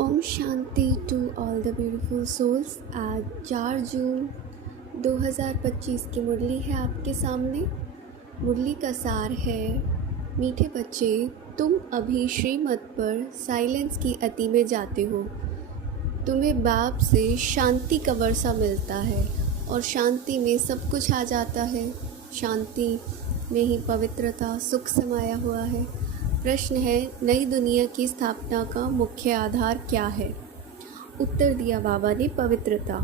ओम शांति to all the beautiful souls. आज 4 जून 2025 की मुरली है आपके सामने। मुरली का सार है, मीठे बच्चे तुम अभी श्रीमत पर साइलेंस की अति में जाते हो। तुम्हें बाप से शांति का वर्षा मिलता है और शांति में सब कुछ आ जाता है। शांति में ही पवित्रता सुख समाया हुआ है। प्रश्न है, नई दुनिया की स्थापना का मुख्य आधार क्या है? उत्तर दिया बाबा ने, पवित्रता।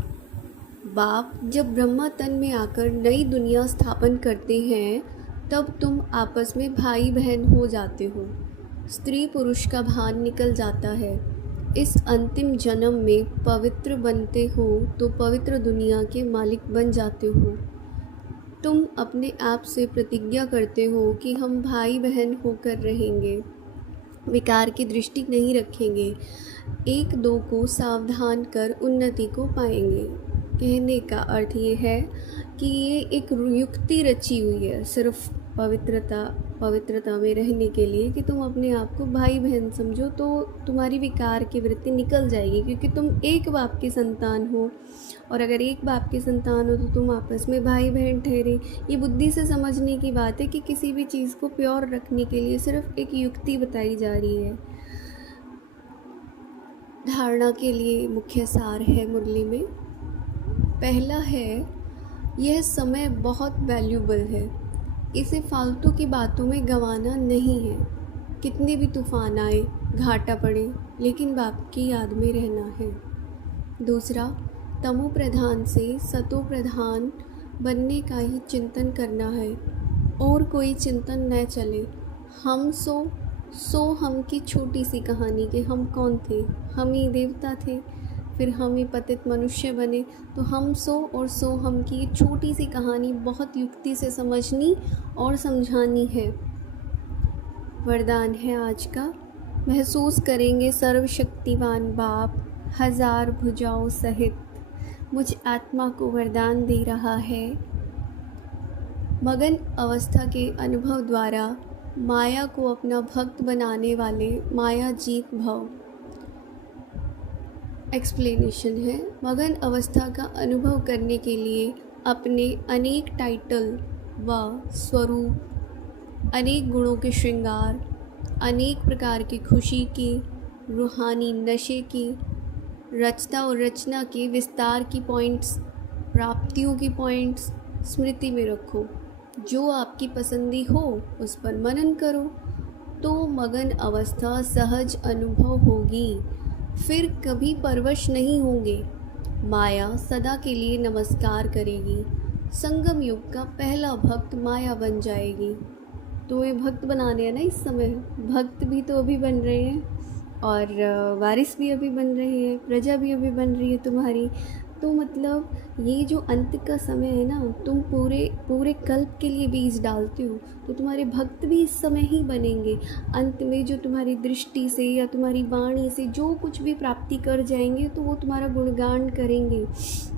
बाप जब ब्रह्मा तन में आकर नई दुनिया स्थापन करते हैं तब तुम आपस में भाई बहन हो जाते हो। स्त्री पुरुष का भान निकल जाता है। इस अंतिम जन्म में पवित्र बनते हो तो पवित्र दुनिया के मालिक बन जाते हो। तुम अपने आप से प्रतिज्ञा करते हो कि हम भाई बहन होकर रहेंगे, विकार की दृष्टि नहीं रखेंगे, एक दो को सावधान कर उन्नति को पाएंगे। कहने का अर्थ ये है कि ये एक युक्ति रची हुई है सिर्फ पवित्रता में रहने के लिए कि तुम अपने आप को भाई बहन समझो तो तुम्हारी विकार की वृत्ति निकल जाएगी, क्योंकि तुम एक बाप की संतान हो। और अगर एक बाप की संतान हो तो तुम आपस में भाई बहन ठहरे। ये बुद्धि से समझने की बात है कि किसी भी चीज़ को प्योर रखने के लिए सिर्फ एक युक्ति बताई जा रही है। धारणा के लिए मुख्य सार है मुरली में। पहला है, यह समय बहुत वैल्यूबल है, इसे फालतू की बातों में गंवाना नहीं है। कितने भी तूफान आए, घाटा पड़े, लेकिन बाप की याद में रहना है। दूसरा, तमो प्रधान से सतो प्रधान बनने का ही चिंतन करना है और कोई चिंतन न चले। हम सो हम की छोटी सी कहानी कि हम कौन थे। हम ही देवता थे, फिर हम ही पतित मनुष्य बने, तो हम सो हम की छोटी सी कहानी बहुत युक्ति से समझनी और समझानी है। वरदान है आज का, महसूस करेंगे सर्वशक्तिवान बाप हजार भुजाओं सहित मुझ आत्मा को वरदान दे रहा है। मगन अवस्था के अनुभव द्वारा माया को अपना भक्त बनाने वाले माया जीत भव। एक्सप्लेनेशन है, मगन अवस्था का अनुभव करने के लिए अपने अनेक टाइटल व स्वरूप, अनेक गुणों के श्रृंगार, अनेक प्रकार की खुशी की, रूहानी नशे की, रचता और रचना के विस्तार की पॉइंट्स, प्राप्तियों की पॉइंट्स स्मृति में रखो। जो आपकी पसंदी हो उस पर मनन करो तो मगन अवस्था सहज अनुभव होगी। फिर कभी परवश नहीं होंगे। माया सदा के लिए नमस्कार करेगी। संगम युग का पहला भक्त माया बन जाएगी। तो ये भक्त बनाने हैं ना, इस समय भक्त भी तो अभी बन रहे हैं और वारिस भी अभी बन रहे हैं, प्रजा भी अभी बन रही है तुम्हारी। तो मतलब ये जो अंत का समय है ना, तुम पूरे कल्प के लिए बीज डालते हो, तो तुम्हारे भक्त भी इस समय ही बनेंगे। अंत में जो तुम्हारी दृष्टि से या तुम्हारी वाणी से जो कुछ भी प्राप्ति कर जाएंगे तो वो तुम्हारा गुणगान करेंगे,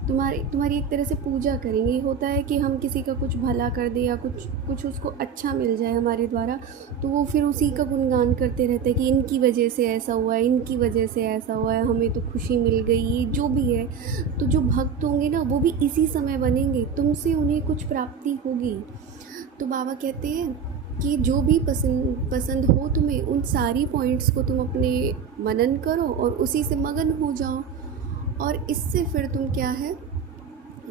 तुम्हारी एक तरह से पूजा करेंगे। ये होता है कि हम किसी का कुछ भला कर दे या कुछ उसको अच्छा मिल जाए हमारे द्वारा, तो वो फिर उसी का गुणगान करते रहते हैं कि इनकी वजह से ऐसा हुआ है, इनकी वजह से ऐसा हुआ है, हमें तो खुशी मिल गई, ये जो भी है। तो जो भक्त होंगे ना वो भी इसी समय बनेंगे, तुमसे उन्हें कुछ प्राप्ति होगी। तो बाबा कहते हैं कि जो भी पसंद हो तुम्हें, उन सारी पॉइंट्स को तुम अपने मनन करो और उसी से मगन हो जाओ। और इससे फिर तुम क्या है,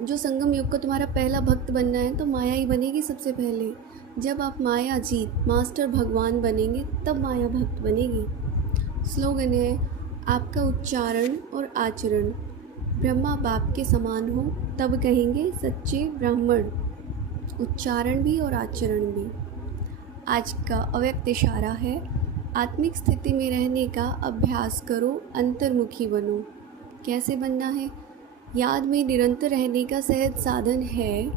जो संगम युग का तुम्हारा पहला भक्त बनना है तो माया ही बनेगी सबसे पहले। जब आप माया जीत मास्टर भगवान बनेंगे तब माया भक्त बनेगी। स्लोगन है, आपका उच्चारण और आचरण ब्रह्मा बाप के समान हो तब कहेंगे सच्चे ब्राह्मण। उच्चारण भी और आचरण भी। आज का अव्यक्त इशारा है, आत्मिक स्थिति में रहने का अभ्यास करो, अंतर्मुखी बनो। कैसे बनना है? याद में निरंतर रहने का सहज साधन है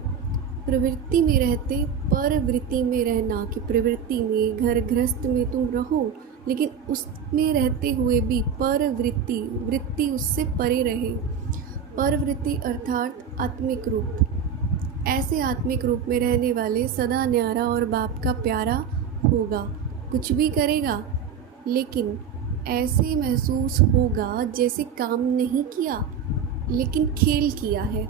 प्रवृत्ति में रहते परवृत्ति में रहना। कि प्रवृत्ति में, घर गृहस्थ में तुम रहो, लेकिन उसमें रहते हुए भी वृत्ति उससे परे रहे। परवृत्ति अर्थात आत्मिक रूप। ऐसे आत्मिक रूप में रहने वाले सदा न्यारा और बाप का प्यारा होगा। कुछ भी करेगा लेकिन ऐसे महसूस होगा जैसे काम नहीं किया लेकिन खेल किया है।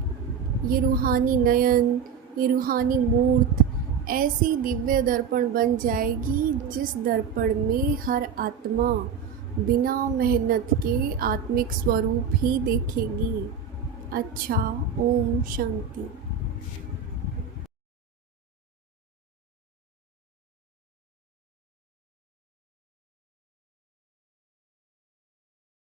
ये रूहानी नयन, ये रूहानी मूर्त ऐसी दिव्य दर्पण बन जाएगी जिस दर्पण में हर आत्मा बिना मेहनत के आत्मिक स्वरूप ही देखेगी। अच्छा, ओम शांति।